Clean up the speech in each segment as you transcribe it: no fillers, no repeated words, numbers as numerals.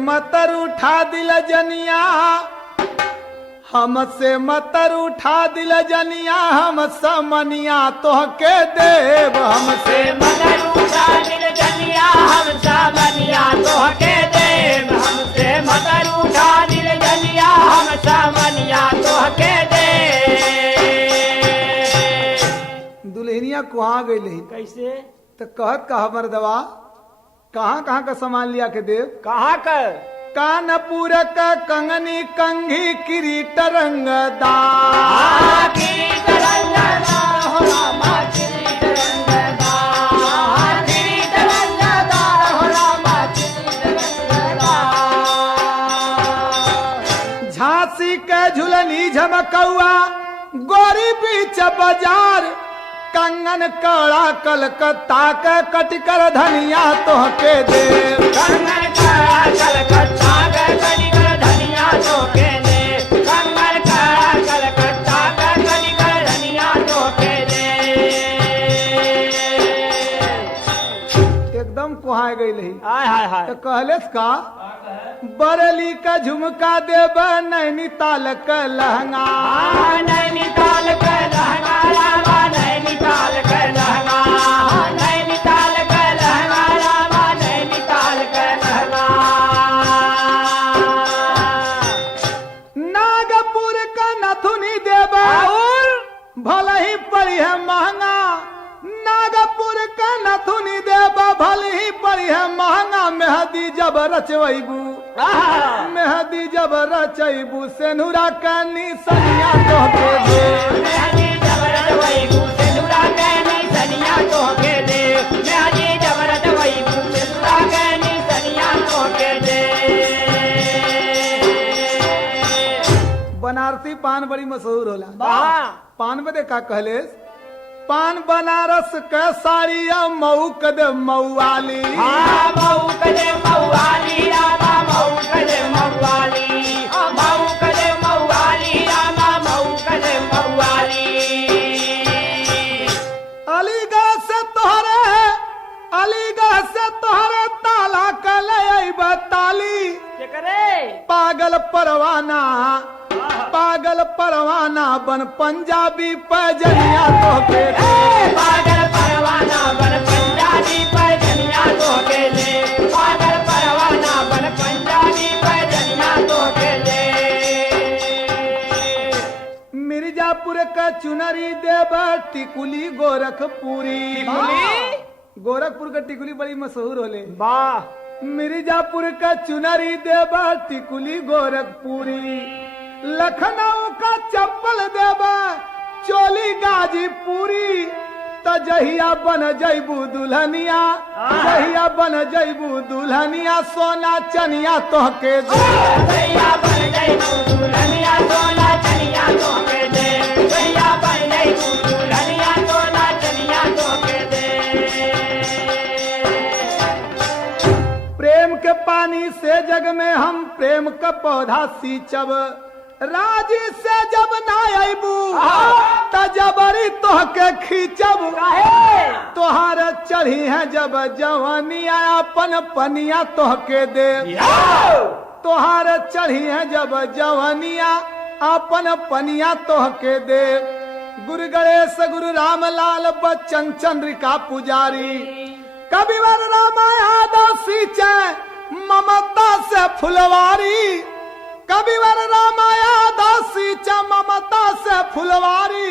मतर उठा दिल जनिया, हमसे मतर उठा दिल जनिया, हम समनिया तोहके देव। हमसे मतर उठा दिल जनिया, हम समनिया तोहके देव। हमसे मतर उठा दिल जनिया, हम समनिया तोहके देव। दुल्हनिया कुहा गई कैसे? तो कहत कहा मर्दवा कहाँ कहाँ का सामान लिया के देव? कहाँ कर? कानपुर का कंगनी कंघी किरीट रंगदार, किरीट रंगदार हो रामा, किरीट रंगदार, किरीट रंगदार हो रामा, किरीट रंगदार। झांसी के झुलनी झमकौआ गोरी बीच बाजार, कंगन कड़ा कलकत्ता के कटकर धनिया तोहके देव। कंगन कड़ा कलकत्ता के कटकर धनिया तोहके देव। कंगन कड़ा कलकत्ता के कटकर धनिया तोहके देव। एकदम कुहा गई रही। हाय हाय हाय। तो कहले का बरेली का झुमका देव, नैनीताल का लहंगा, नैनीताल का लहंगा रामा, नैनीताल का लहंगा, नैनीताल का लहंगा रामा, नैनीताल का लहंगा। नागपुर का नथुनी देव, भले ही पड़ी है महंगा, नागपुर का नथुनी देव भले ही पड़ी है महंगा। मेहदी जब रचवैबू, मेहदी जब रचैबू, सेनुरा का निसनिया तोहके देव। मेहदी जब रचवैबू, सेनुरा का निसनिया तोहके देव। मेहदी जब रचवैबू, सेनुरा का निसनिया तोहके देव। बनारसी पान बड़ी मशहूर होला। वाह। पान में देखा कहले पान बनारस का साड़ी मऊ कद मऊआली, मऊ कदे मऊआली रामा, मऊ कदे मऊआली, मऊ कदे मऊआली रामा, मऊ कदे मऊआली। अलीगढ़ से तोहरे, अलीगढ़ से तोहरे ताला कले बताली, पागल परवाना, पागल परवाना बन पंजाबी पैजनिया तोहके दे। पागल परवाना बन पंजाबी पैजनिया तोहके दे। पागल परवाना बन पंजाबी पैजनिया तोहके दे। मिर्जापुर का चुनरी देव, टिकुली गोरखपुरी, गोरखपुर का टिकुली बड़ी मशहूर होले। वाह। मिर्जापुर का चुनरी देव, टिकुली गोरखपुरी, लखनऊ का चप्पल देव, चोली गाजीपुरी। तजहिया बन जैबू दुल्हनिया, जहिया बन जैबू दुल्हनिया, सोना चनिया तोहके दे। जहिया बन जैबू दुल्हनिया, सोना चनिया तोहके दे। जहिया बन जैबू दुल्हनिया, सोना चनिया तोहके दे। प्रेम के पानी से जग में हम प्रेम का पौधा सींचब, राजी से जब ना अबू तजबरी तोहके खींचब। तोहार चढ़ी है जब जवानिया, अपन पनिया तोहके दे। तोहार चढ़ी है जब जवानिया, अपन पनिया तोहके दे। गुरु गणेश गुरु रामलाल बच्चन चंद्रिका पुजारी, कविवर रामा यादव सींचे ममता से फुलवारी। कविवर रामा यादव सींचे ममता से फुलवारी,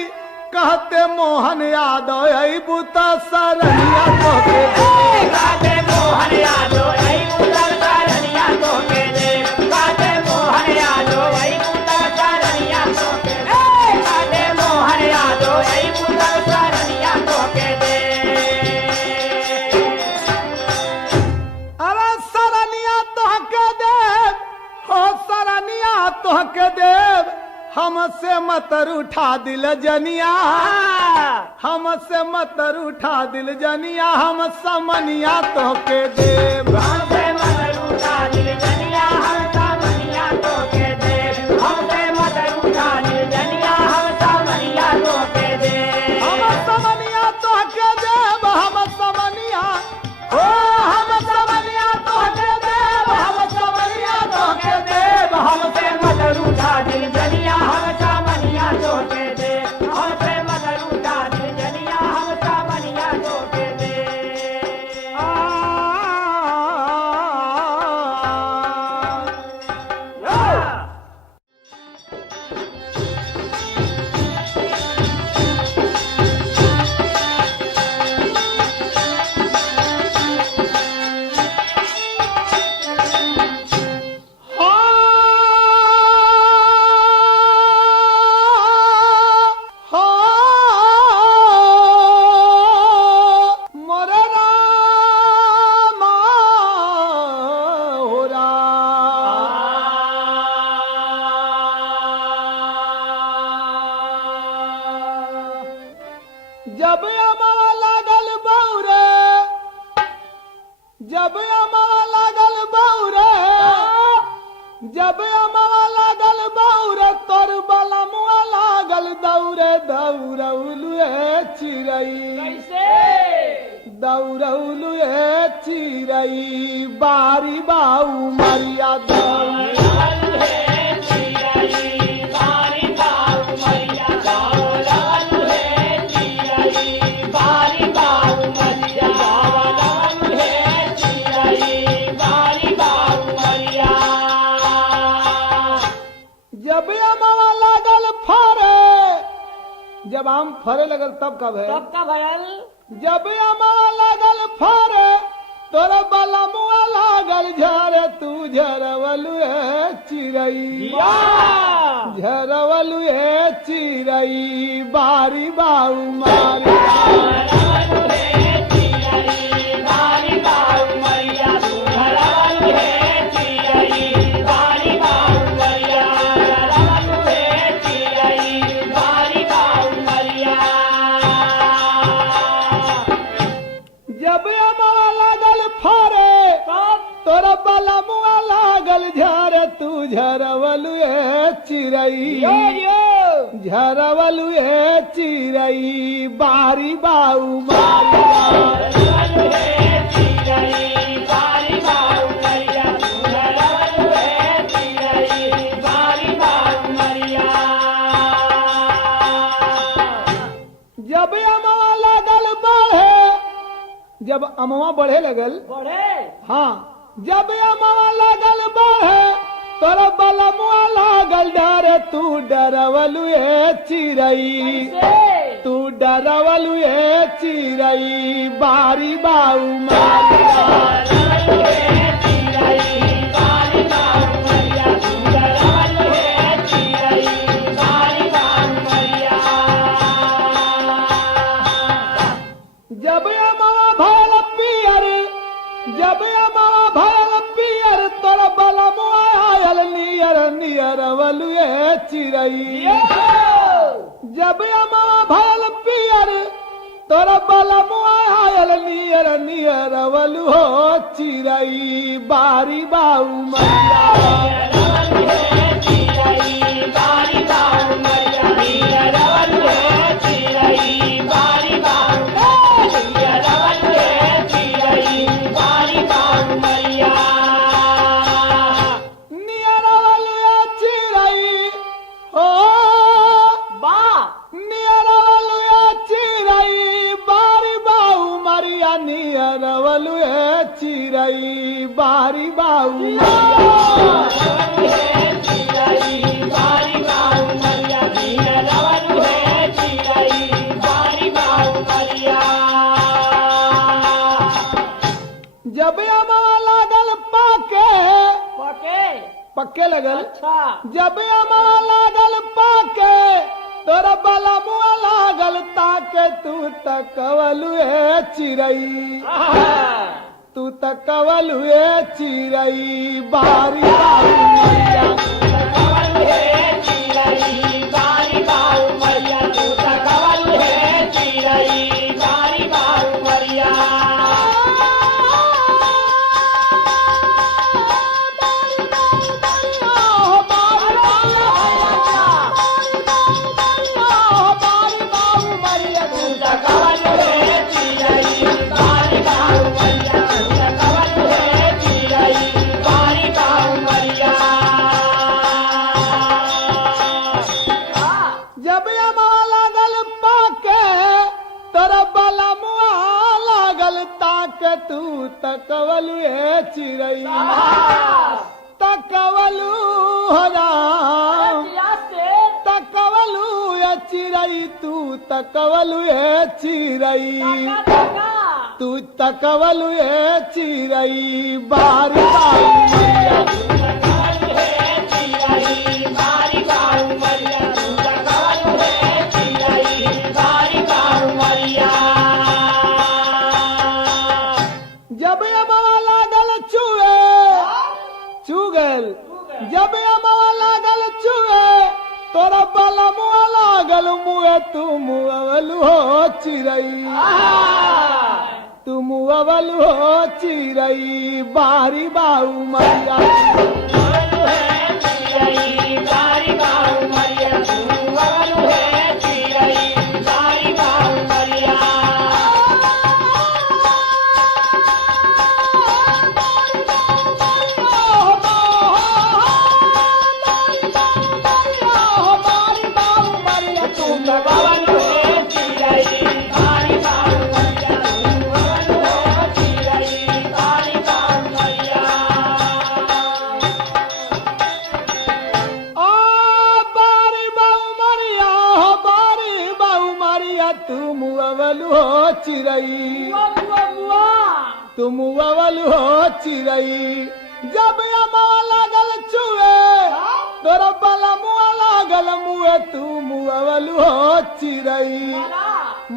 कहते मोहन यादव अबू त सरनिया तोहके दे। कहते मोहन यादव अबू त सरनिया तोहके दे। कहते मोहन यादव अबू त सरनिया तोहके दे। कहते मोहन यादव अबू त सरनिया तोहके दे। अरे सरनिया तोहके देव, हो सरनिया तोहके देव। हमसे मतर उठा दिल जनिया, हमसे मतर उठा दिल जनिया, हम समनिया तोहके देव। हमसे मतर उठा दिल जनिया, हम समनिया तोहके देव। हमसे मतर उठा दिल जनिया, हम समनिया तोहके देव। हम समनिया तोहके देव, हम समनिया, ओ हम समनिया तोहके देव, हम समनिया जब अमवा लागल बौरे, जब अमवा लागल बौरे, जब अमवा लागल बौरे, तोर बलमुआ लागल दौरे दौड़ौलुए चिड़ई, कैसे दौड़ौलुए चिड़ई बारी बाऊ मरिया दौड़। जब अमवा लागल फरे, जब आम फरे लगल तब कब है? तब का भयल जब अमवा लागल फरे, तोर बलमुआ लागल झरे, तू झरवलुए चिड़ई, झरवलुए चिड़ई बारी बाऊ मारी। जब अमवा लागल फरे, तोरा बलमुआ लागल झरे, तू झरवलुए चिड़ई, झरवलुए चिड़ई बारी बाऊ मारी। जब अमवा लागल बढ़े, जब अमवा बढ़े लगल, बढ़े हाँ, जब अमवा लागल बढ़े, तोरा बलमुआ लागल डरे, तू डरवलुए चिड़ई, तू डरवलुए चिड़ई बारी बाऊ मारी। जब अमवा भयल पियर, जब अमवा भयल पियर, तोर बलमुआ आयल नियर, नियरवलुए चिड़ई, जब अमवा भयल पियर, तोर बलमुआ आयल नियर, नियरवलु हो चिड़ई बारी बाऊ मरिया। नियरवलुए चिड़ई बारी बाऊ जब अमवा लागल पाके, पक्के लगल, जब अमवा लागल पाके, तोरा बलमुआ लागल ताके, तू तकवलुए चिड़ई, तू तकवलुए चिड़ई बारी बाऊ मरिया। जब अमवा लागल पाके, तोरा बलमुआ लागल ताके, तू तकवलुए चिड़ई, तकवलु हो राम, तकवलुए चिड़ई, तू तकवलुए चिड़ई, तू तकवलुए चिड़ई बारी बाऊ मरिया। जब अमवा लागल चुए, चुगल, जब अमवा लागल चुए, तोरा बला मुआ लागल मुए तू मुअवल हो चिरई तू मुअवल हो चिरई बारी बाऊ मैया चिरई तुम अवल हो चिरई जब अमा लागल चुए तोरा बला मुआ लागल मुए तू मुअवल हो चिरई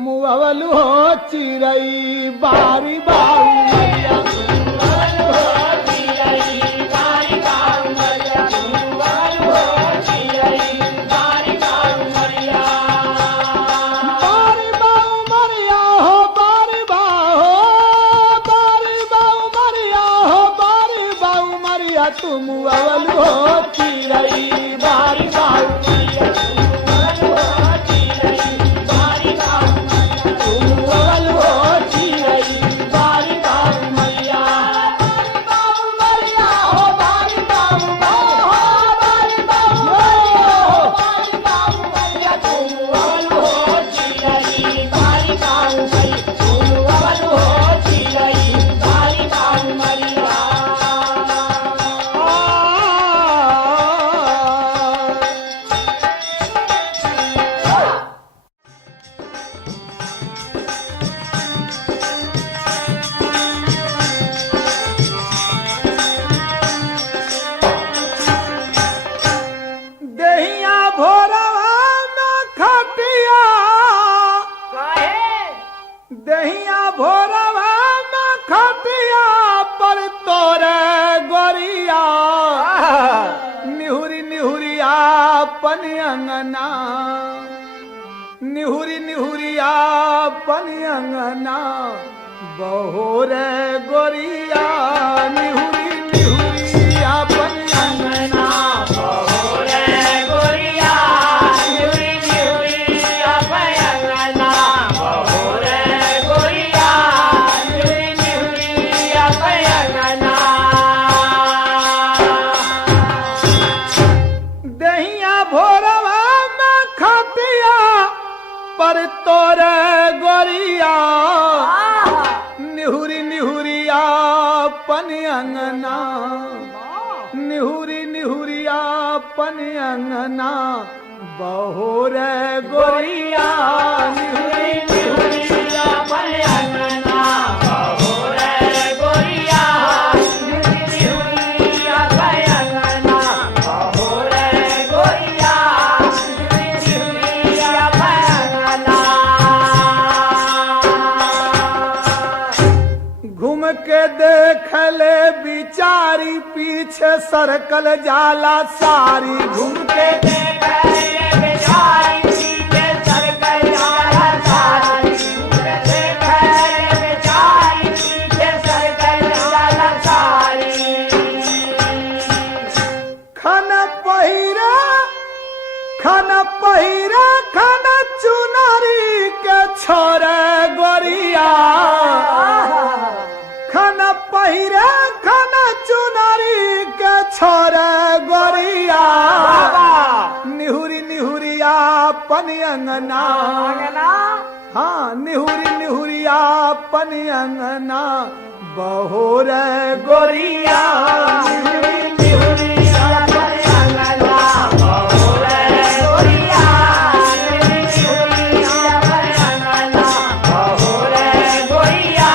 मुअवल हो चिरई बारी बाऊ मैया तुम अवल हो चिरई बारी बाऊ तुम अवल हो चिरई बारी बाऊ मैया हो बारी बाऊ हो बारी बाऊ मैया तुम अवल हो चिरई बारी बाऊ तुम अवल हो चिरई बारी बाऊ मैया दहिया भोरवा में खटिया पर तोरे गोरिया निहुरी निहुरिया पनियंगना निहुरी निहुरिया पनियंगना बहोरे गोरिया निहुरी निहुरिया पनियंगना बहोरे गोरिया निहुरी निहुरिया पनियंगना बहोरे पर तोरे गोरिया निहुरी निहुरिया पनियंगना निहुरी निहुरिया पनियंगना बहोरे गोरिया निहुरी निहुरिया पनियंगना बहोरे गोरिया निहुरी निहुरिया पनियंगना बहोरे गोरिया निहुरी निहुरिया घूम के देख ले बिचारी पीछे सरकल जाला सारी घूम के देख ले बिचारी पीछे सरकल जाला सारी घूम के देख ले बिचारी पीछे सरकल जाला सारी खन पहिरा खन चुनरी के छोरे गोरिया खन पहिरे खन चुनरी के छोरे गोरिया निहुरी निहुरिया पनियंगना हाँ निहुरी निहुरिया पनियंगना बहोरे गोरिया निहुरी निहुरिया पनियंगना बहोरे गोरिया निहुरी निहुरिया पनियंगना बहोरे गोरिया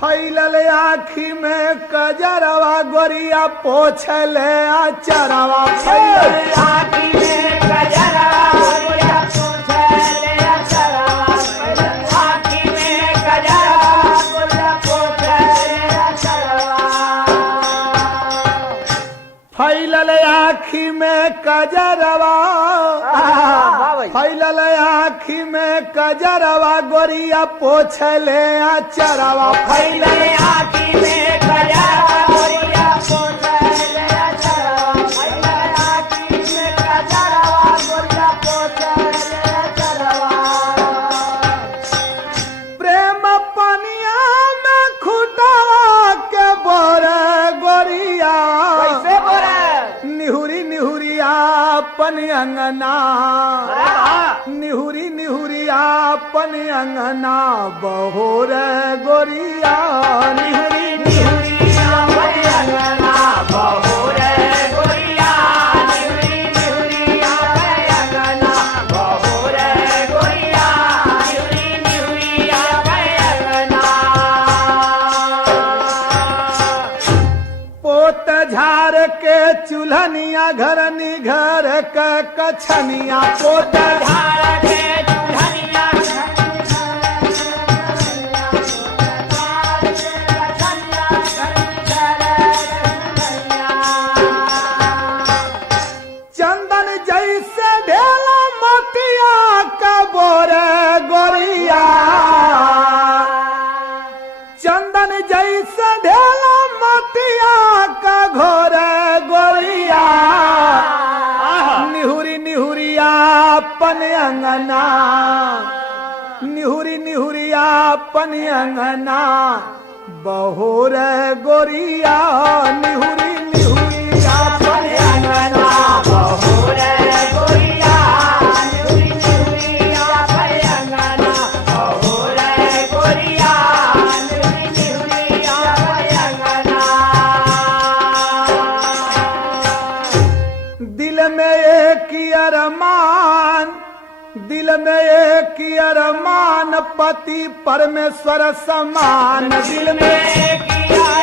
फैलल आँखी में कजरवा गोरिया पोछले आचरवा फैलल आँखी में कजरवा गोरिया पोछले आचरवा फैलल आँखी में कजरवा गोरिया पोछले आचरवा आखी में कजरवा फैलल आखी में कजरवा गोरिया पोछले अचरवा फैलल आँखी में कजरवा गोरिया पोछले अचरवा फैलल आँखी में कजरवा गोरिया पोछले अचरवा प्रेम पनिया में खुटवा के बोरे गोरिया कैसे बोले निहुरी निहुरिया पन अंगना निहुरी निहुरिया पन अंगना बहोर गोरिया निहुरी निहुरिया पन अंगना बहोर गोरिया निहुरी निहुरिया पन अंगना बहोर गोरिया निहुरी निहुरिया पन अंगना पोत झार के चूल्हनिया घरनी घर के कछनिया पोत झाड़ के चूल्हनिया चंदन जैसे ढेला मोतिया का बोरे गोरिया चंदन जैसे ढेला मोतिया का घोरे गोरिया निहुरी निहुरिया पन अंगना निहुरी निहुरिया पन अंगना बहोर गोरिया निहुरी निहुरिया पन अंगना बहोर गोरिया निहुरी निहुरिया पन अंगना बहोर गोरिया निहुरी निहुरिया पन अंगना दिल में एक अरमान दिल में एक अरमान पति परमेश्वर समान दिल में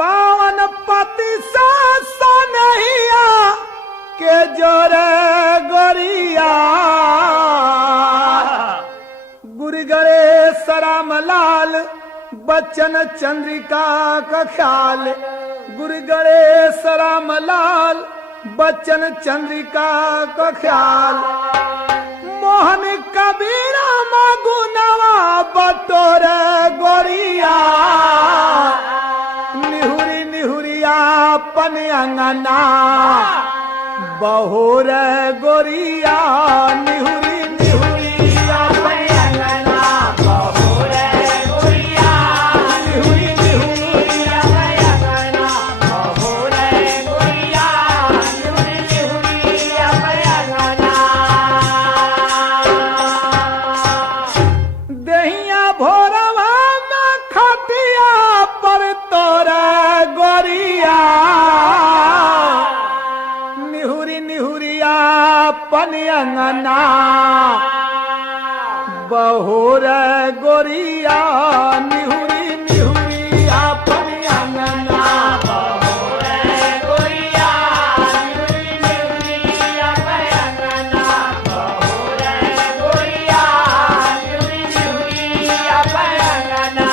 पावन पति सा सनहिया के जोरे गोरिया गुरु गणेश राम लाल बच्चन चंद्रिका का ख्याल गुरु गणेश राम लाल बच्चन चंद्रिका का ख्याल मोहन कबीरा मगुनवा बटोरे गोरिया निहुरी निहुरिया पन अंगना बहोर गोरिया निहुरी निहुरिया पन अंगना बहोर गोरिया निहुरी निहुरिया पन अंगना बहोर गोरिया निहुरी निहुरिया पन अंगना दहिया भोरवा में खटिया पर तोरा गोरिया निहुरी निहुरिया पन अंगना बहोर गोरिया निहुरी निहुरिया पन अंगना बहोर गोरिया निहुरी निहुरिया पन अंगना बहोर गोरिया निहुरी निहुरिया पन अंगना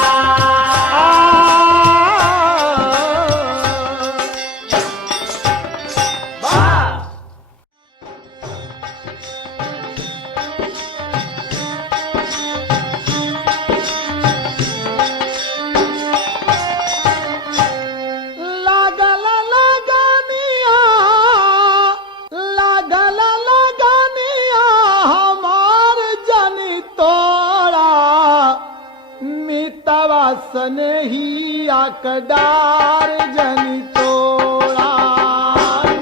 लागल लगनिया लागल लगनिया हमार जनी तोरा मितवा सनही आकडार जनी तोड़ा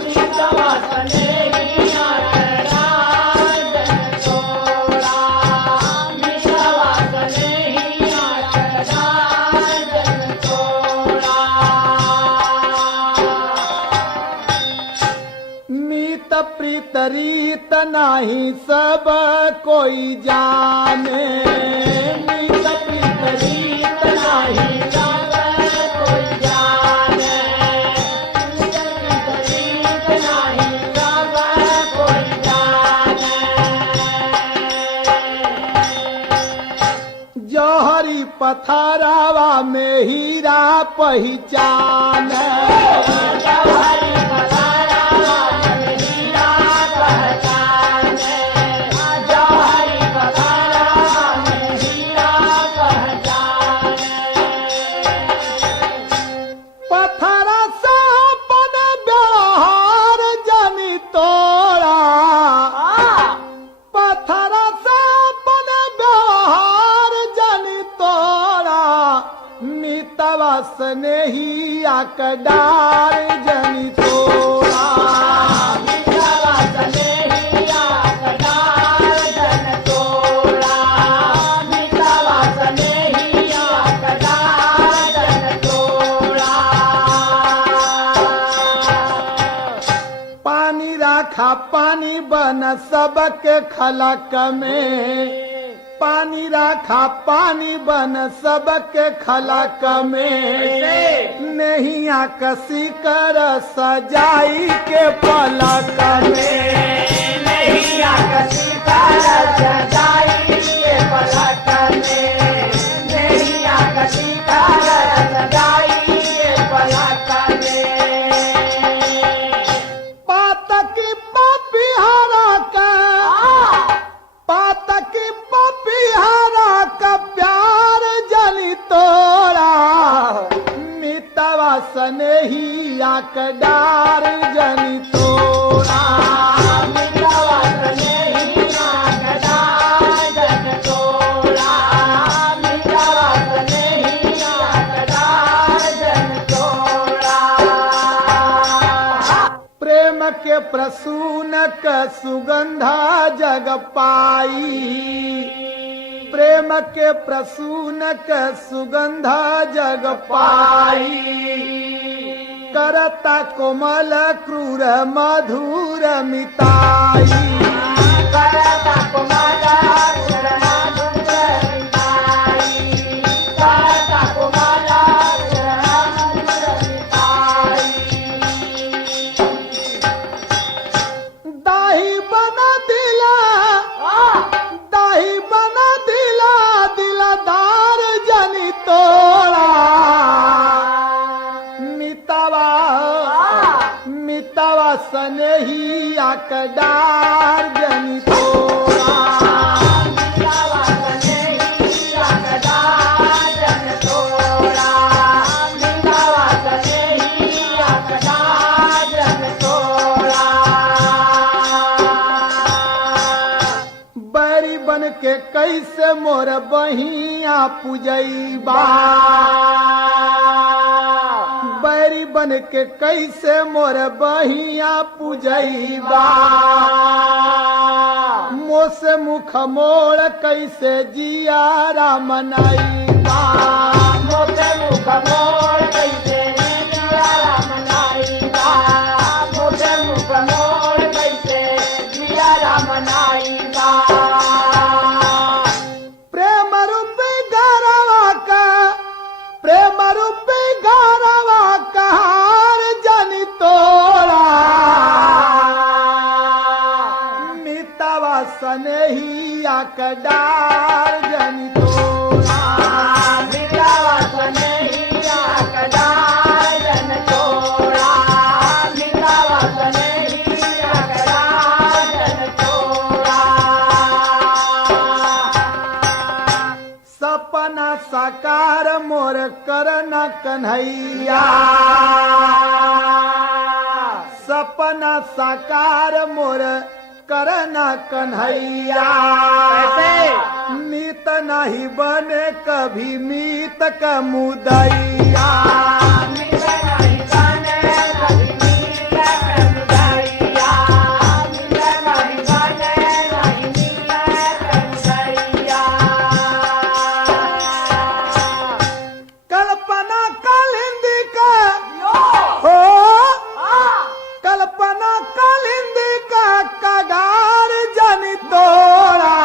मितवा सनेहिया करार जन तोड़ा मितवा सनेहिया करार जन तोड़ा मीत प्रीत रीत नाही सब कोई जाने मीत प्रीत रीत नाही सब कोई जाने रीत नहीं सब कोई जाने पथरावा में हीरा पहचान। जौहरी पथरावा में हीरा पहचाने, जौहरी पथरावा में हीरा पहचाने। पथरा से अपन व्यवहार जनी तोड़ा, पथरा से अपन व्यवहार जनी तोड़ा, मितवा स्नेहिया का डार जनी तोड़ा। मितवा स्नेहिया का डार जन तोड़ा, मितवा स्नेहिया का डार जन तोड़ा। पानी राखा पानी बन सबके खलक में, पानी राखा पानी बन सबके खलक में, नैया कसी कर सजाई के पलक में। नैया कसी कर सजाई के पलक में, नैया कसी कर सजाई के पलक में। पातकी पपिहरा का, पातकी पपिहरा का प्यार जली तोड़ा, मितवा स्नेहिया का डार जली तोड़ा। मितवा स्नेहिया का डार जन तोड़ा, मितवा स्नेहिया का डार जन तोड़ा। प्रेम के प्रसूनक सुगंधा जग पाई, प्रेम के प्रसूनक सुगंधा जग पाई, करता कोमल क्रूर मधुर मिताई। करता कुमारा कुमार मधुर मिताई, करता कुमारा कुमार मधुर मिताई। दाही बना दिला, दाही बना दिला, दिलदार जनी तोड़ा, मितवा मितवा स्नेहिया का डार जनी तोड़ा। मितवा स्नेहिया का डार जन तोड़ा, मितवा स्नेहिया का डार जन तोड़ा। बैरी बन के कैसे मोर बहिया पूजैबा, बैरी बन के कैसे मोर बहिया पूजैबा, मोसे मुख मोड़ कैसे जियारा मनाईबा। मोसे मुख मोड़ कैसे जियारा मनाईबा, मोसे मुख मोड़ कैसे जियारा मनाईबा। प्रेम रूपी गरवा का, प्रेम रूपी गरवा का हार जनी तोड़ा, मितवा स्नेहिया का डार जनी तोड़ा। मितवा स्नेहिया का डार जन तोड़ा, मितवा स्नेहिया का डार जन तोड़ा। सपना साकार मोर करना कन्हैया, सपना साकार मोर करना कन्हैया। मीत नहीं बने कभी मीत का मुदैया। मित नहीं बने कभी मीत का मुदैया, मित नहीं बने कभी मीत का मुदैया। कल्पना कालिंदी का हो, कल्पना कालिंदी का कगार जनी तोड़ा,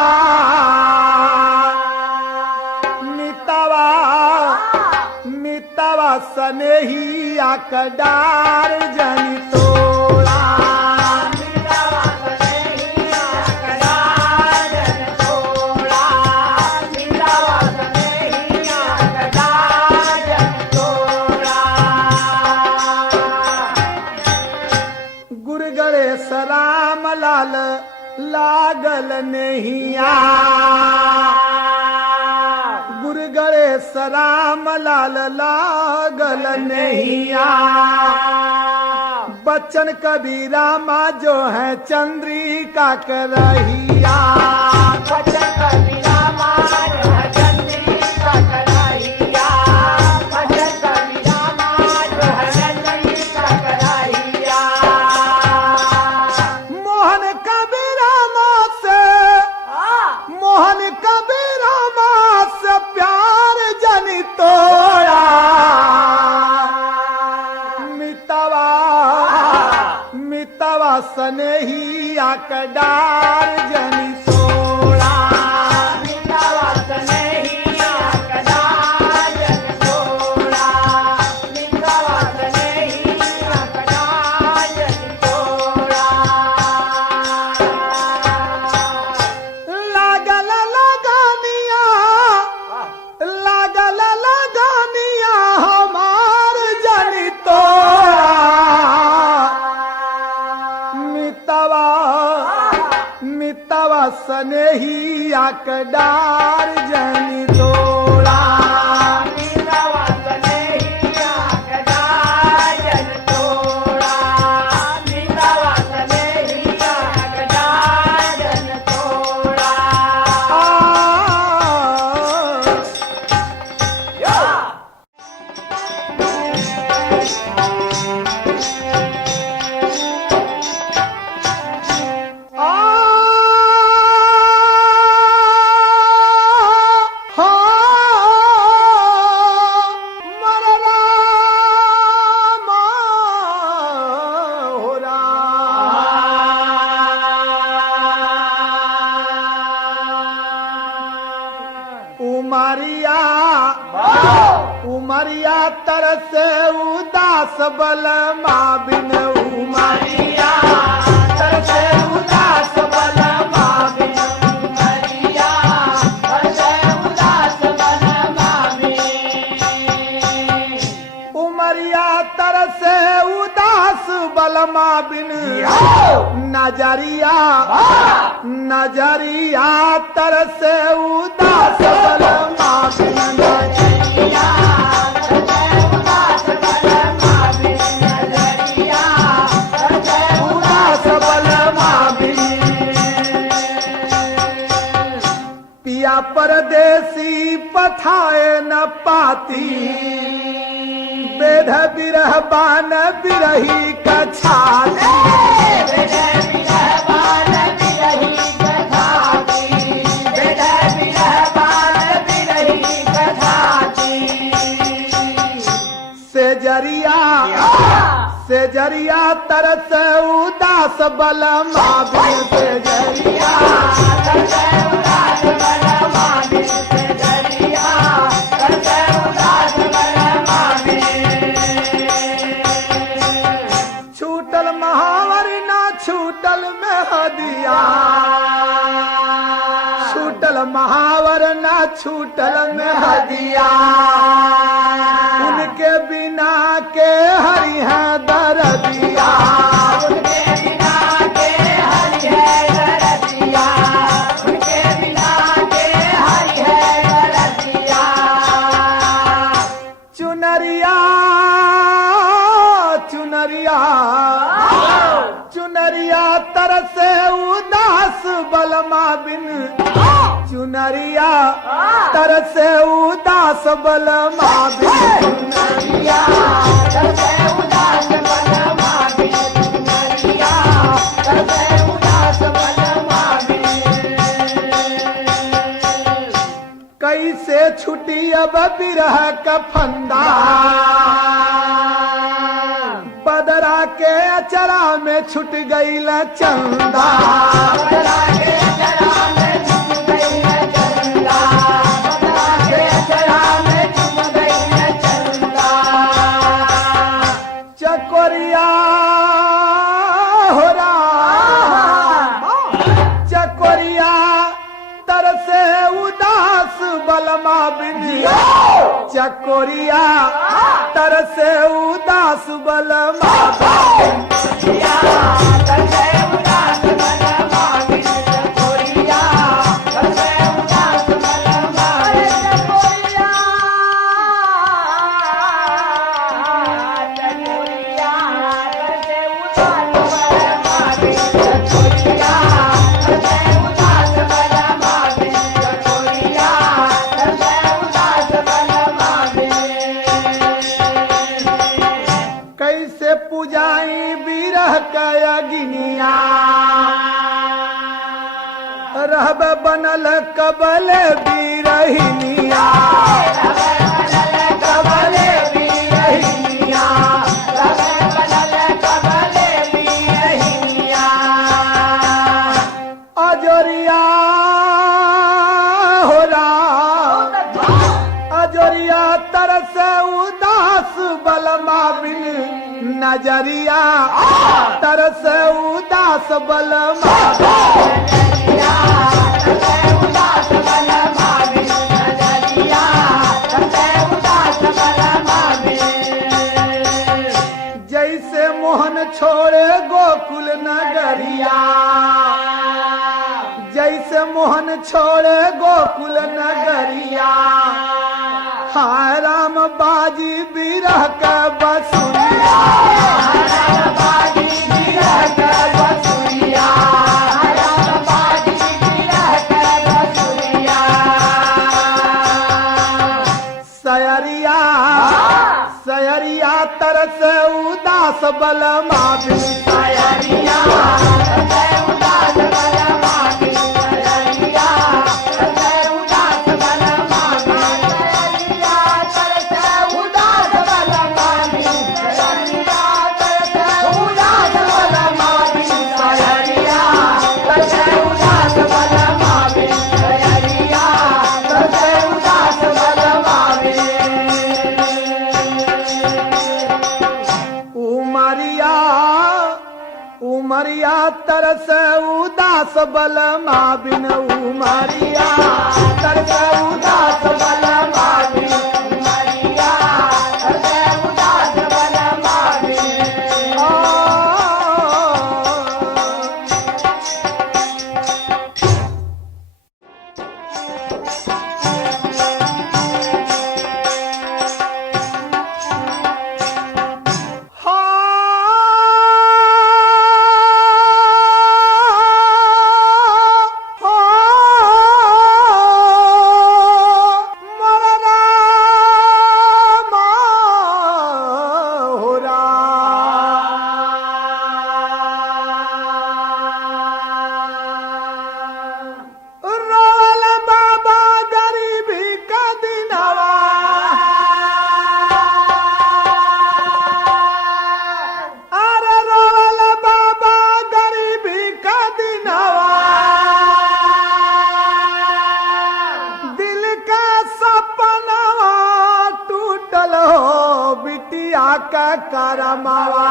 मितवा मितवा स्नेहिया का डार जनी तोड़ा। मितवा स्नेहिया का डार जन तोड़ा, मितवा स्नेहिया गणेश राम लाल लागल नहिया गुरु गणेश राम लाल लागल नहिया बच्चन कबीरा माँ जो है चंद्रिका करहिया बच्चन कबीरा माँ जो है चंद्रिका करहिया बच्चन कबीरा माँ जो है चंद्रिका करहिया मोहन कबीरा माँ से प्यार जनी तोड़ा मितवा सनेहिया कडार जनी सोड़ा मितवा सनेहिया कडार जनी सोड़ा मितवा सनेहिया कडार जनी सोड़ा लागल लगानिया हमार जनी तोड़ा मितवा सनेहिया कडार जनी तोड़ा मितवा सनेहिया कडार जनी सोड़ा मितवा सनेहिया कडार जनी सोड़ा उमरिया तरसे उदास बलमा बिन उमरिया तरसे उदास बलमा बिन उमरिया तरसे उदास बलमा बिन उमरिया तरसे उदास बलमा बिन नजरिया तरसे उदास बलमा बिन नजरिया तरसे उदास बलमा बिन नजरिया तरसे उदास बलमा बिन पिया परदेसी पठाए न पाती बेध बिरह बान बिरही कछाती से जरिया तरस उदास बलमा बिन से जरिया तरसे उदास बलमा बिन से जरिया तरसे उदास बलमा छूटल महावर ना छूटल में हदिया छूटल महावर ना छूटल में हदिया उनके बिना के हरि है दरदिया उनके बिना के हरि है दरदिया उनके बिना के हरि है दरदिया चुनरिया चुनरिया चुनरिया तरसे उदास बलमा बिन चुनरिया तरसे उदास बलमा बिन चुनरिया तरसे उदास बलमा बिन चुनरिया तरसे उदास बलमा बिन कैसे छुटी अब बिरह का फंदा बदरा के अचरा में छुट गई चंदा बदरा के अचरा में छुट गई चंदा बदरा के अचरा में छुट गई चंदा चकोरिया हो चकोरिया तरसे उदास बलमा बिन चकोरिया तरसे उदास बलमा तरसे कयगिनिया रहब बनल कबल बीरहिनिया कबल बीरहिनिया अजोरिया हो राम अजोरिया तरस उदास बलमा बिन नजरिया तरस उदास बलमा जैसे मोहन छोड़े गोकुल नगरिया जैसे मोहन छोड़े गोकुल नगरिया हाय राम बाजी बिरह का बसुरिया सयरिया सयरिया तरस उदास बलमा बिन सयरिया उदास बलमा बिन सयरिया उदास बलमा बिन सयरिया तरस उदास बलमा बिन सयरिया तरस उदास बलमा बिन सयरिया तरस उदास बलमा बिन सयरिया तरस उदास बलमा उमरिया तरस उदास बलमा बिन उमरिया तरस उदास बलमा बिन उमरिया तरस उदास बलमा बिन करमावा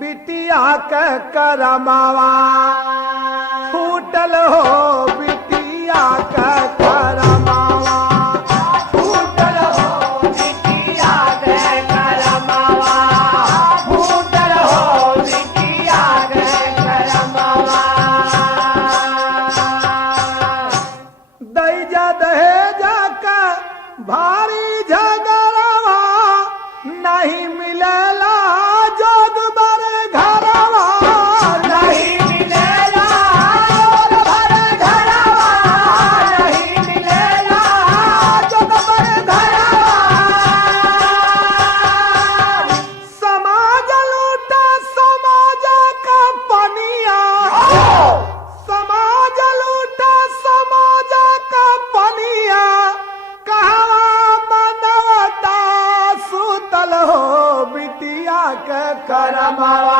बिटिया के करमावा फूटल हो बिटिया के करमावा फूटल हो बिटिया के करमावा फूटल हो बिटिया के करमावा दैजा दहेजा का भारी झगड़वा नहीं मिलेला जोग बर घरवा नहीं मिलेला जोग बर घरवा नहीं मिलेला जोग बर घरवा समाज लूटा समाज का पनिया समाज लूटा समाज का पनिया कहवा मनवता सुतल हो बिटिया के करमावा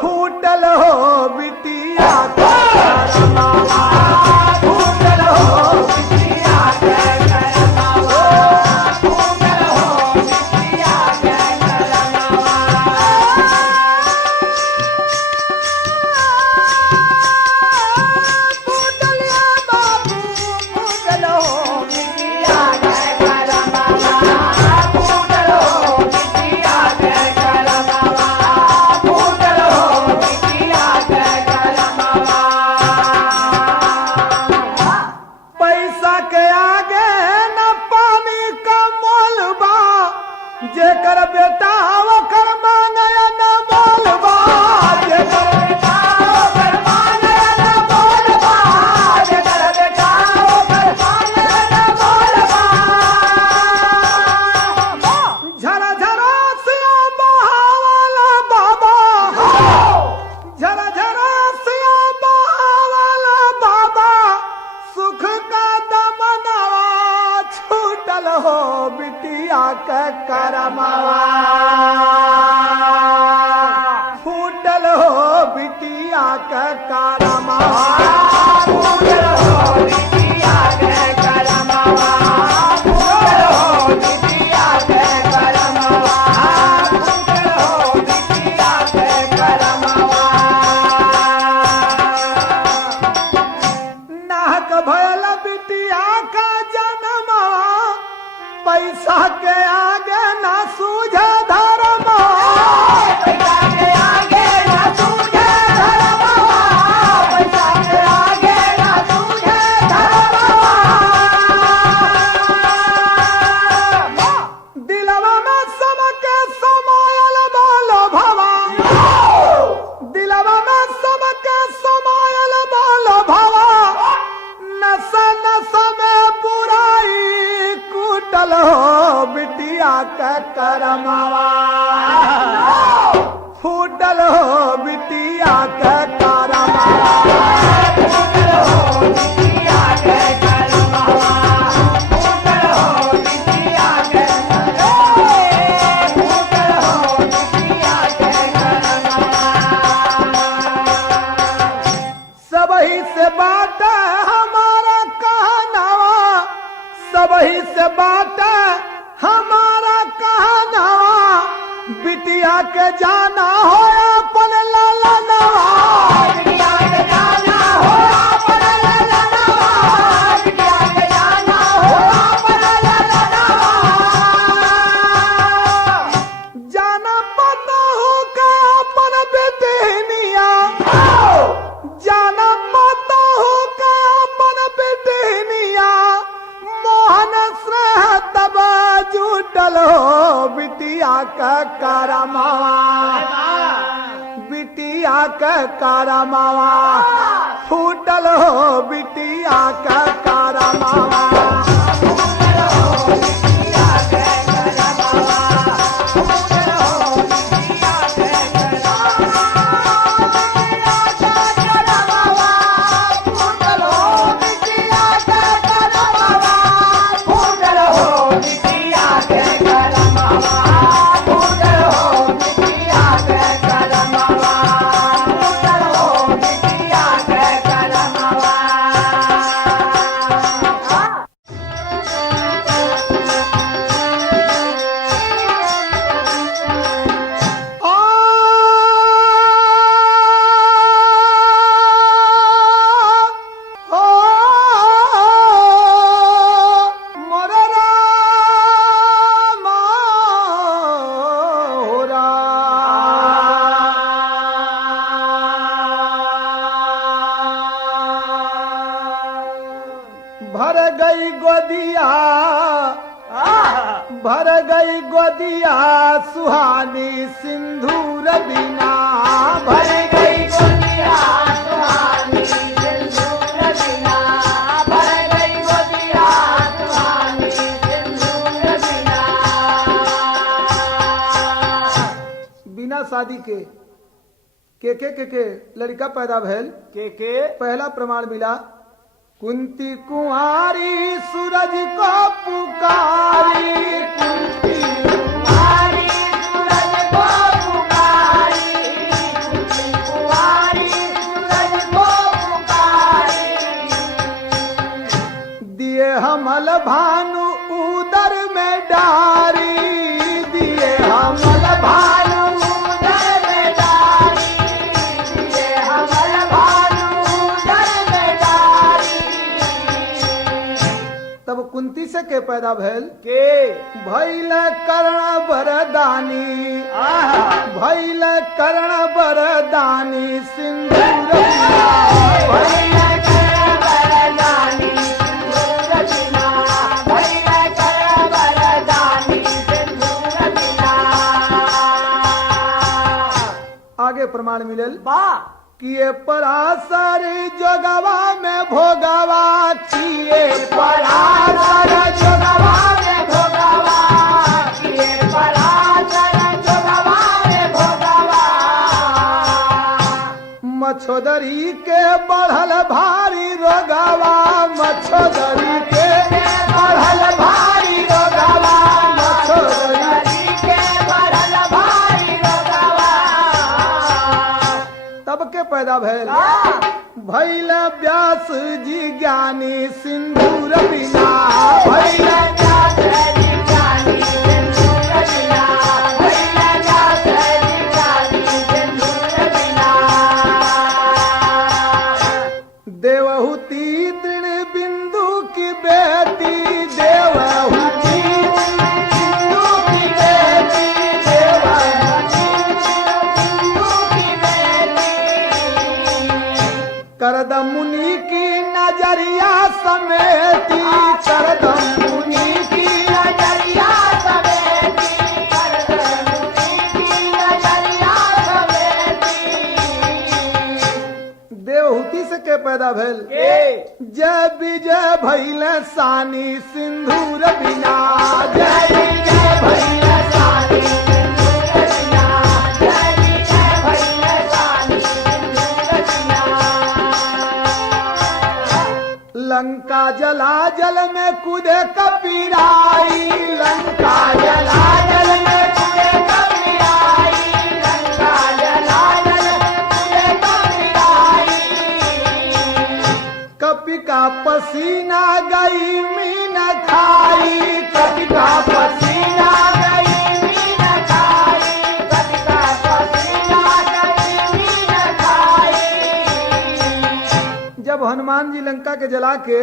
फूटल हो बिटिया के करमावा फूटल हो बिटिया के करमावा फूटल हो बिटिया के करमावा फूटलिया बाबू फूटल हो बिटिया के करमावा फूटल हो बिटिया के करमावा फूटल हो बिटिया के करमावा पैसा के आगे न पानी का मोल बा जेकर बेटा ओकर मांगे न मोल बा जेकर बेटा ओकर मांगे न मोल बा जेकर बेटा ओकर मांगे न मोल बा झरा झरा करमवा फूटल हो बिटिया के करमवा फूटल हो बिटिया के करमवा फूटल हो बिटिया के करमवा फूटल हो बिटिया के करमवा नाहक भयल बिटिया का जन्मवा पैसा के आगे ना सूझे धर्मवा पैसा के आगे ना सूझे धर्मवा पैसा के आगे ना सूझे धर्मवा दिलवा में सबके समायल बोलो भवा दिलवा में सबके समायल बोलो भवा नस नस में बुराई कुटल हो बिटिया के करमवा फूटल हो बिटिया के करमवा फूटल हो बिटिया के करमवा फूटल हो बिटिया के फूटल हो बिटिया के करमवा सबही से बात हमारा कहनावा सबही से बात हमारा कहनावा बिटिया के जाना हो अपन लाला नवा बिटिया के जाना हो अपन ललनवा बिटिया के जाना हो अपन ललनवा जाना पता हो के अपन बेटनिया जाना पता हो के अपन बेटनिया मोहन श्रेह तब जुटल हो बिटिया के करमवा बिटिया के करमवा फूटल हो बिटिया के करमवा फूटल हो बिटिया के करमवा फूटल हो बिटिया के करमवा फूटल हो बिटिया के करमवा फूटल हो बिटिया के करमवा फूटल हो बिटिया के करमवा फूटल हो बिटिया के करमवा भर गई गोदिया भर गई गोदिया सुहानी सिंदूर बिना भर गई गोदिया सुहानी सिंदूर बिना भर गई गोदिया सुहानी सिंदूर बिना बिना शादी के लड़का पैदा भैल के पहला प्रमाण मिला कुंती कुंवारी सूरज को पुकारी कुंती कुंवारी सूरज को पुकारी कुंती कुंवारी सूरज को पुकारी दिए हमल भानु उदर में डारी दिए हमल भानु उदर में डारी दिए हमल भानु उदर में डारी तब कुंती से के पैदा भैल के भैल कर्ण बरदानी भैल कर्ण बरदानी सिंदूर भैया कर बरदानी सिंदूर बिना भैया कर बरदानी सिंदूर बिना आगे प्रमाण मिलल किए परासर जोगवा में भोगवा किए पराशर जोगवा में भोगवा किए पराशर जोगवा में भोगवा मछोदरी के बढ़ल भारी रोगवा मछोदरी के बढ़ल भारी रोगवा मछोदरी पैदा भैल भैल व्यास जी ज्ञानी सिंदूर बिना भैल व्यास जी ज्ञानी सिंदूर बिना भैल व्यास जी ज्ञानी सिंदूर बिना देवहूति तृण बिंदु की बेटी देवहूति बिंदु की बेटी देवहूति बिंदु की बेटी करद मुनि की नजरिया समेती करद मुनि की नजरिया समेती करद मुनि की नजरिया समेती देवहूति से के पैदा भैल जय विजय भैल सानी सिंदूर बिना जय विजय भैल सानी सिंदूर बिना जय विजय भैल सानी सिंदूर बिना लंका जला जल में कूदे कपीराई लंका जला जल में कूदे कबीराई लंका जला जल कूदे कबीराई कपि का पसीना गई मीन खाई कपि का पसीना गई मीन खाई कपि का पसीना गई मीन खाई जब हनुमान जी लंका के जला के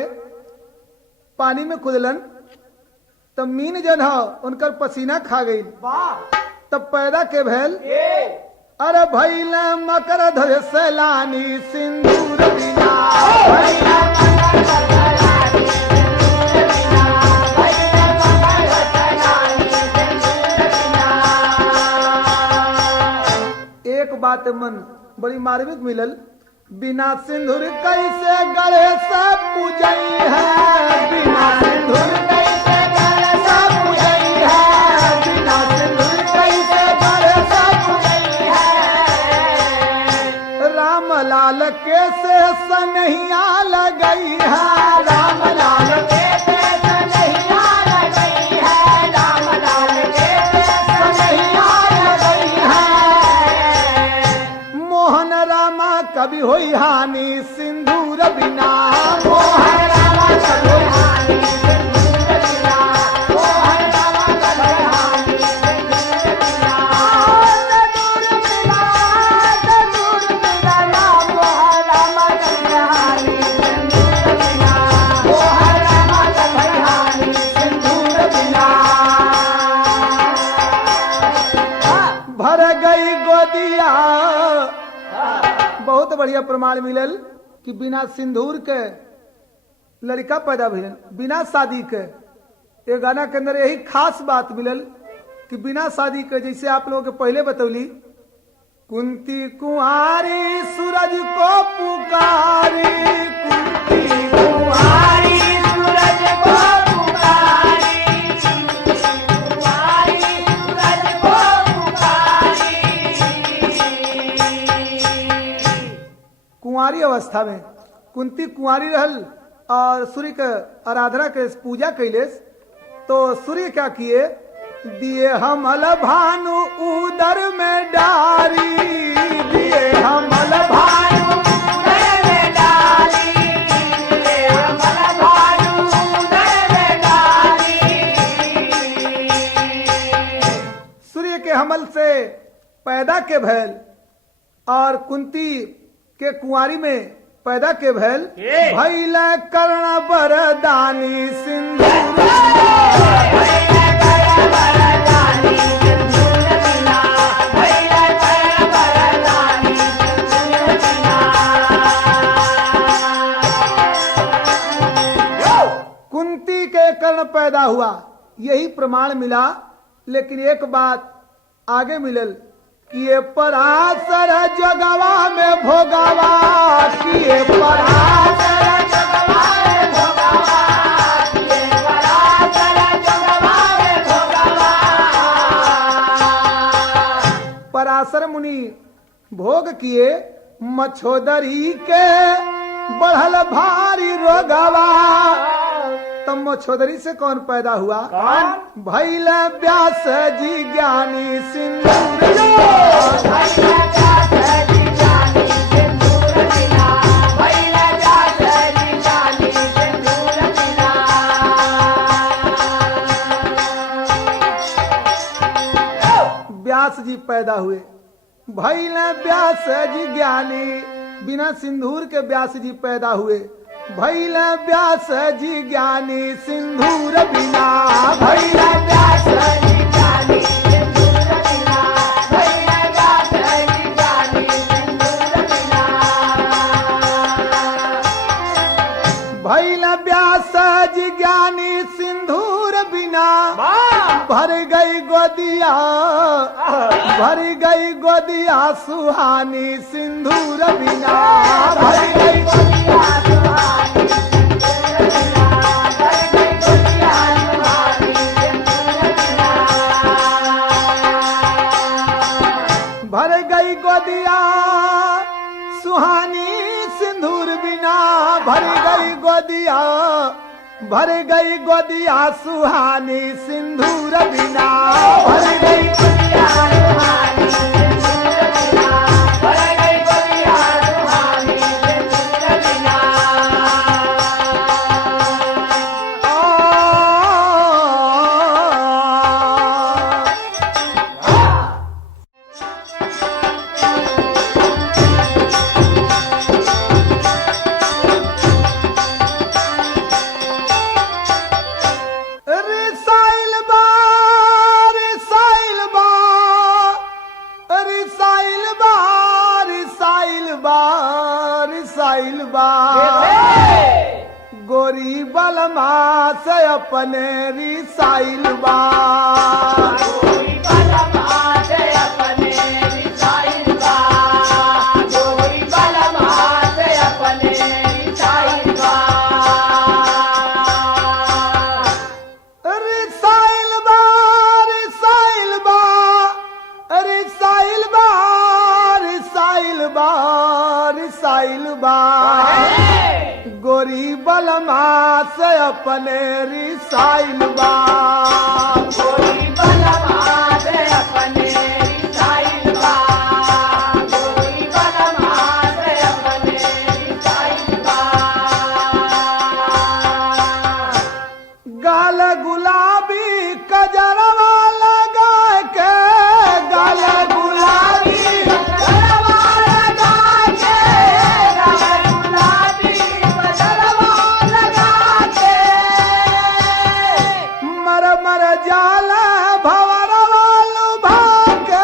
पानी में कूदलन तब मीन जन हो उनकर पसीना खा गई तब पैदा के भैल अरे भैल मकर ध्वज सैलानी सिंदूर बिना भैल मकर सलानी सिंदूर बिना भैल मकर सलानी सिंदूर बिना एक बात मन बड़ी मार्मिक मिलल बिना सिंदूर कैसे गले से पूजई है बिना सिंदूर कैसे गले से पूजई है बिना सिंदूर कैसे गले से पूजई है राम लाल के से सनहिया लगई है राम लाल के देश नैया लगई है राम लाल के देश नैया लगई है मोहन रामा कभी होई हानि सिंदूर बिना मोहन रामा कभी हानि सिंदूर बिना मोहन रामा कभी हानि सिंदूर बिना सिंदूर बिना मोहन रामा कभी हानि सिंदूर बिना मोहन रामा कभी हानि सिंदूर बिना भर गई गोदिया बहुत बढ़िया प्रमाण मिलल कि बिना सिंदूर के लड़का पैदा भइल बिना शादी के ये गाना के अंदर यही खास बात मिलल कि बिना शादी के जैसे आप लोगों के पहले बतौली कुंती कुंवारी सूरज को पुकारी कुंती कुंवारी सूरज को पुकारी कुंवारी सूरज को पुकारी कुंवारी अवस्था में कुंती कुंवारी रहल और सूर्य के आराधना के पूजा कैले तो सूर्य क्या किए दिए हमल भानु उदर में डारी दिए हमल भानु उदर में डाली दिए हमल भानु उदर में डाली सूर्य के हमल से पैदा के भैल और कुंती के कुंवारी में पैदा के भैल भैल कर्ण बरदानी सिंदूर कुंती के कर्ण पैदा हुआ यही प्रमाण मिला लेकिन एक बात आगे मिलल कि ये पराशर जगवा में भोगवा कि ये पराशर जगवा में भोगवा किए पराशर जगवा में भोगवा पराशर मुनि भोग किए मछोदरी के बढ़ल भारी रोगवा तब मछोदरी से कौन पैदा हुआ कौन भैल व्यास जी ज्ञानी सिंदूर भैया व्यास जी ज्ञानी सिंदूर व्यास जी पैदा हुए। भइल व्यास जी ज्ञानी, बिना सिंदूर के व्यास जी पैदा हुए। भइल व्यास जी ज्ञानी, सिंदूर बिना। भइल व्यास जी ज्ञानी, सिंदूर बिना। भइल व्यास जी ज्ञानी, सिंदूर बिना। भइल व्यास जी ज्ञानी, सिंदूर बिना। भर गई गोदिया, भर गई गोदिया सुहानी, सिंदूर बिना। भर गई गोदिया सुहानी, सिंदूर बिना। भर गई गोदिया सुहानी, सिंदूर बिना। भर गई गोदिया सुहानी, सिंदूर बिना। भर गई गोदिया, भर गई गोदिया सुहानी, सिंदूर बिना। भर गई गोदिया सुहानी, सिंदूर बिना। भर गई गोदिया सुहानी, सिंदूर बिना। गोरी बलमा से अपने रिसाइल बा। गोरी बलमा से अपने रिसाइल बा। गोरी बलमा से अपने रिसाइल बा। रिसाइल बा, रिसाइल बा, रिसाइल बा, रिसाइल बा, रिसाइल बा। गोरी बलमा से अपने रिसाइल बा। गोरी बलमा से अपने रिसाइल बा। गोरी बलमा से अपने रिसाइल बा। गाल गुलाबी कजरवा लगा के, गाल गुलाबी कजरवा लगा के, गाल गुलाबी मर मर जाला भवरवा लुभा के।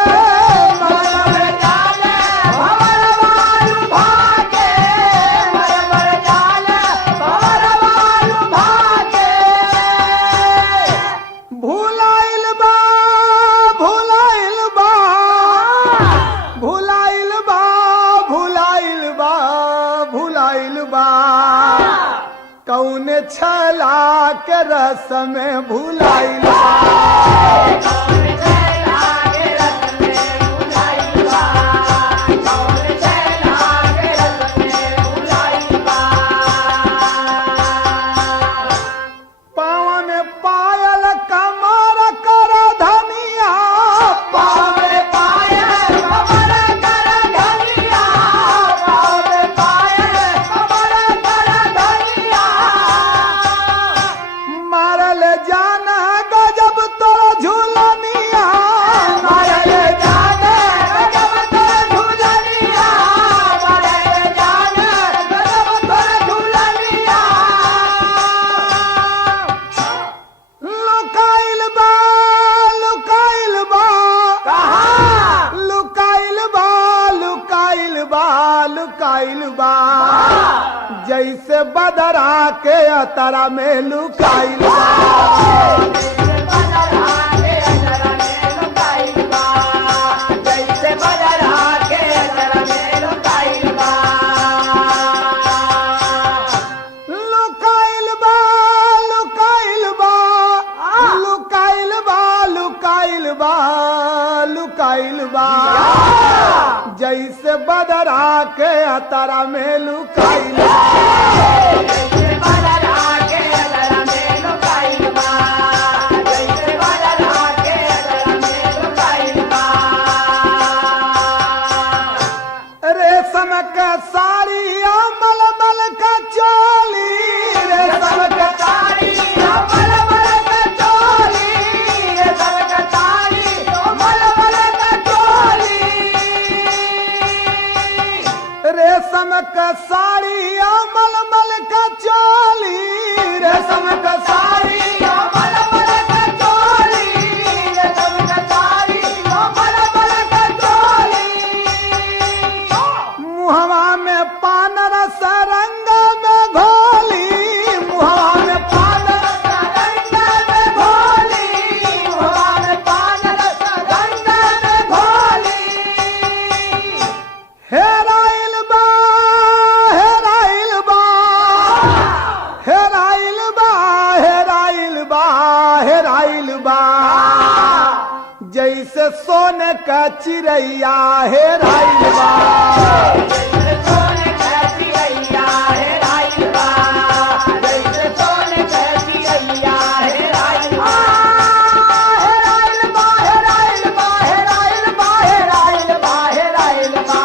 मर मर जाला भवरवा लुभा के। मर मर जाला भवरवा लुभा के। भुलाइल बा, भुलाइल बा, भुलाइल बा, भुलाइल बा, भुलाइल बा। कौन छला के रस में भुलाइल बा। कौन छला के रस में भुलाइल बा। कौन छला के रस में भुलाइल बा। पाँव में पायल कमर कर धनिया। पाँव में पायल कमर कर धनिया। पाँव में पायल कमर कर धनिया। मारल जाना गजब तो झूलनिया। मारल जाना गजब तो झूलनिया। मारल जाना गजब तो झूलनिया। लुकाइल बा, लुकाइल बा। कहाँ? लुकाइल बा, लुकाइल बा, लुकाइल बा। जैसे बदरा के अतरा में लुकाइल बा। जैसे बदरा के अतरा में लुकाइल बा। जैसे बदरा के अतरा में लुकाइल बा। लुकाइल बा, लुकाइल बा, लुकाइल बा, लुकाइल बा, लुकाइल बा। जैसे बदरा के अतरा में लुकाइल बा। जैसे बदरा के अतरा में लुकाइल बा। जैसे बदरा के अतरा में लुकाइल बा। रेशम का साड़ी मलमल का चोली। रेशम का साड़ी मलमल का चोली। रेशम का साड़ी मलमल रेशम का साड़ी मलमल का चोली, रेशम का साड़ी मलमल का चोली, रेशम का साड़ी मलमल का चोली। मुहवा में पान रस रंग में घोली, मुहवा में पान रस रंग में घोली, मुहवा में पान रस रंग में घोली। हेराइल बा, हेराइल बा, हेराइल बा, हेराइल बा, हेराइल बा, जैसे सोने का चिड़ैया हेराइल बा, जैसे सोने का चिड़ैया हेराइल बा, जैसे सोने का चिड़ैया हेराइल बा। हेराइल बा, हेराइल बा, हेराइल बा, हेराइल बा, हेराइल बा।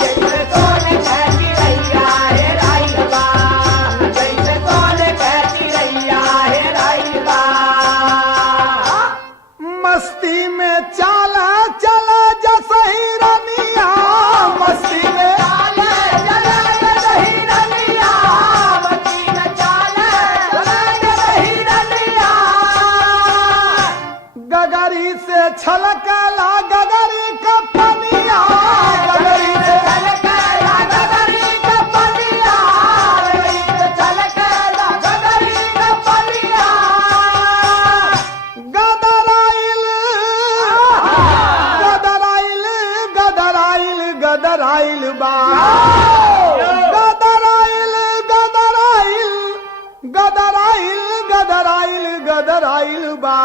जैसे सोने का चिड़ैया हेराइल बा, जैसे सोने का चिड़ैया हेराइल बा। मस्ती में चाला चला जसही रनिया, मस्ती में चाले चले जसही रनिया, मस्ती में चाले चले जसही रनिया। गगरी से छलकला गगरी का पनिया, गगरी से छलकला गगरी का पनिया, गगरी से छलकला गगरी का पनिया। गदराइल, गदराइल, गदराइल, गदराइल बा, गदराइल, गदराइल, गदराइल, गदराइल, गदराइल बा,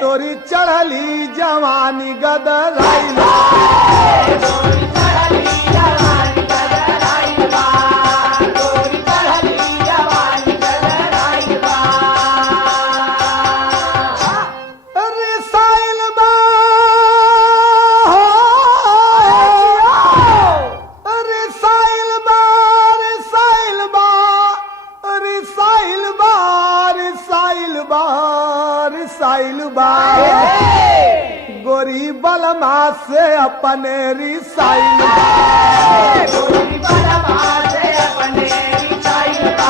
तोरी चढ़ली जवानी गदराइल बा। तोरी चढ़ली जवानी गदराइल बा, तोरी चढ़ली जवानी गदराइल बा। रिसाइल बा, रिसाइल बा, रिसाइल बा, रिसाइल बा, रिसाइल बा, रिसाइल बा, गोरी बलमा से अपने रिसाइल बा, गोरी बलमा से अपने रिसाइल बा,